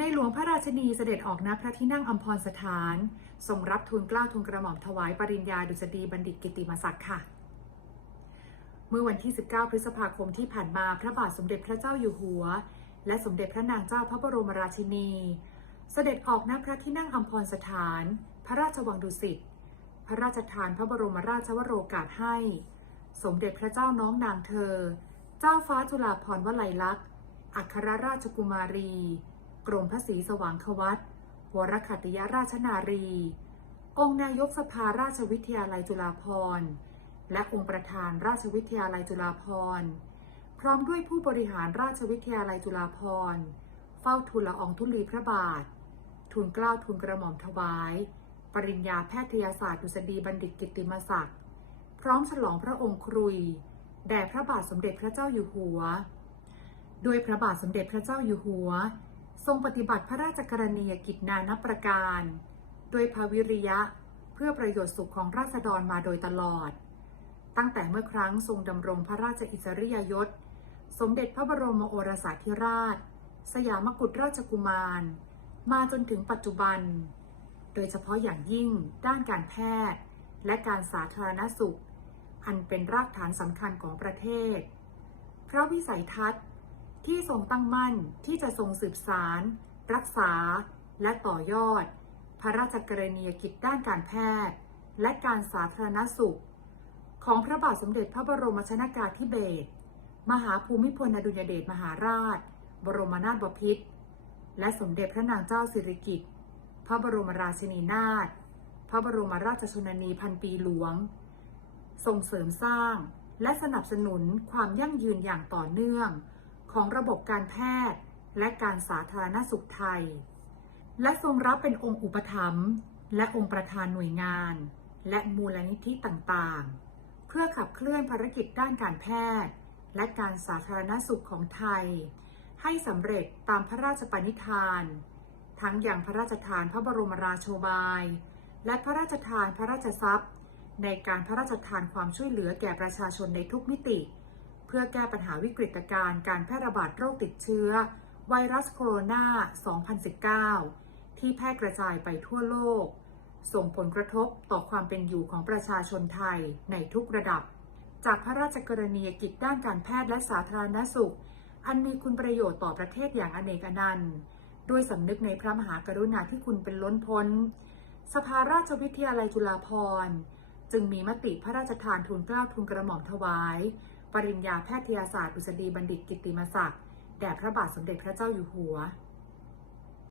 ในหลวงพระราชนีเสด็จออกณพระที่นั่งอัมพรสถานทรงรับทูลเกล้าทูลกระหม่อมถวายปริญญาดุษฎีบัณฑิตกิติมศักดิ์ค่ะ เมื่อวันที่ 19 พฤษภาคมที่ผ่านมาพระบาทสมเด็จพระเจ้าอยู่หัว และสมเด็จพระนางเจ้าพระบรมราชินี เสด็จออกณพระที่นั่งอัมพรสถาน พระราชวังดุสิตพระราชทานพระบรมราชวโรกาสให้ สมเด็จพระเจ้าน้องนางเธอ เจ้าฟ้าจุฬาภรณ์วลัยลักษณ์อัครราชกุมารี กรมพระศรีสว่างควัตวรขัตติยราชนารี องค์นายกสภาราชวิทยาลัยจุฬาภรณ์ และองค์ประธานราชวิทยาลัยจุฬาภรณ์ พร้อมด้วยผู้บริหารราชวิทยาลัยจุฬาภรณ์ เฝ้าทูลละอองธุลีพระบาท ทูลเกล้าทูลกระหม่อมถวาย ปริญญาแพทยศาสตร์ดุษฎีบัณฑิตกิตติมศักดิ์ พร้อมฉลองพระองค์ครุย แด่พระบาทสมเด็จพระเจ้าอยู่หัว ด้วยพระบาทสมเด็จพระเจ้าอยู่หัว ทรงปฏิบัติพระราชกรณียกิจนานับประการ ด้วยพระวิริยะเพื่อประโยชน์สุขของราษฎรมาโดยตลอด ตั้งแต่เมื่อครั้งทรงดำรงพระราชอิสริยยศ สมเด็จพระบรมโอรสาธิราช สยามกุฎราชกุมาร มาจนถึงปัจจุบัน โดยเฉพาะอย่างยิ่งด้านการแพทย์ และการสาธารณสุข อันเป็นรากฐานสำคัญของประเทศ พระวิสัยทัศน์ ที่ทรงตั้งมั่นที่จะทรงสืบสาร รักษา และต่อยอด พระราชกรณียกิจด้านการแพทย์ และการสาธารณสุข ของพระบาทสมเด็จพระบรมชนากาธิเบศรมหาภูมิพลอดุลยเดชมหาราช บรมนาถบพิตรและสมเด็จพระนางเจ้าสิริกิติ์พระบรมราชินีนาถพระบรมราชชนนีพันปีหลวง ส่งเสริมสร้างและสนับสนุนความยั่งยืนอย่างต่อเนื่อง ของระบบการแพทย์ และการสาธารณสุขไทย และทรงรับเป็นองค์อุปถัมภ์และองค์ประธานหน่วยงาน และมูลนิธิต่างๆ เพื่อขับเคลื่อนภารกิจด้านการแพทย์ และการสาธารณสุขของไทย ให้สำเร็จตามพระราชปณิธาน ทั้งอย่างพระราชทานพระบรมราโชบาย และพระราชทานพระราชทรัพย์ ในการพระราชทานความช่วยเหลือแก่ประชาชนในทุกมิติ เพื่อแก้ปัญหาวิกฤตการณ์การแพร่ระบาดโรคติดเชื้อ ไวรัสโคโรนา 2019 ที่แพร่กระจายไปทั่วโลก ส่งผลกระทบต่อความเป็นอยู่ของประชาชนไทยในทุกระดับ จากพระราชกรณียกิจด้านการแพทย์และสาธารณสุข อันมีคุณประโยชน์ต่อประเทศอย่างอเนกอนันต์ ด้วยสำนึกในพระมหากรุณาธิคุณเป็นล้นพ้น สภาราชวิทยาลัยจุฬาภรณ์ จึงมีมติพระราชทานทุนเกล้าทุนกระหม่อมถวาย ปริญญาแพทยศาสตร์ดุษฎีบัณฑิตกิติมศักดิ์แด่พระบาทสมเด็จพระเจ้าอยู่หัว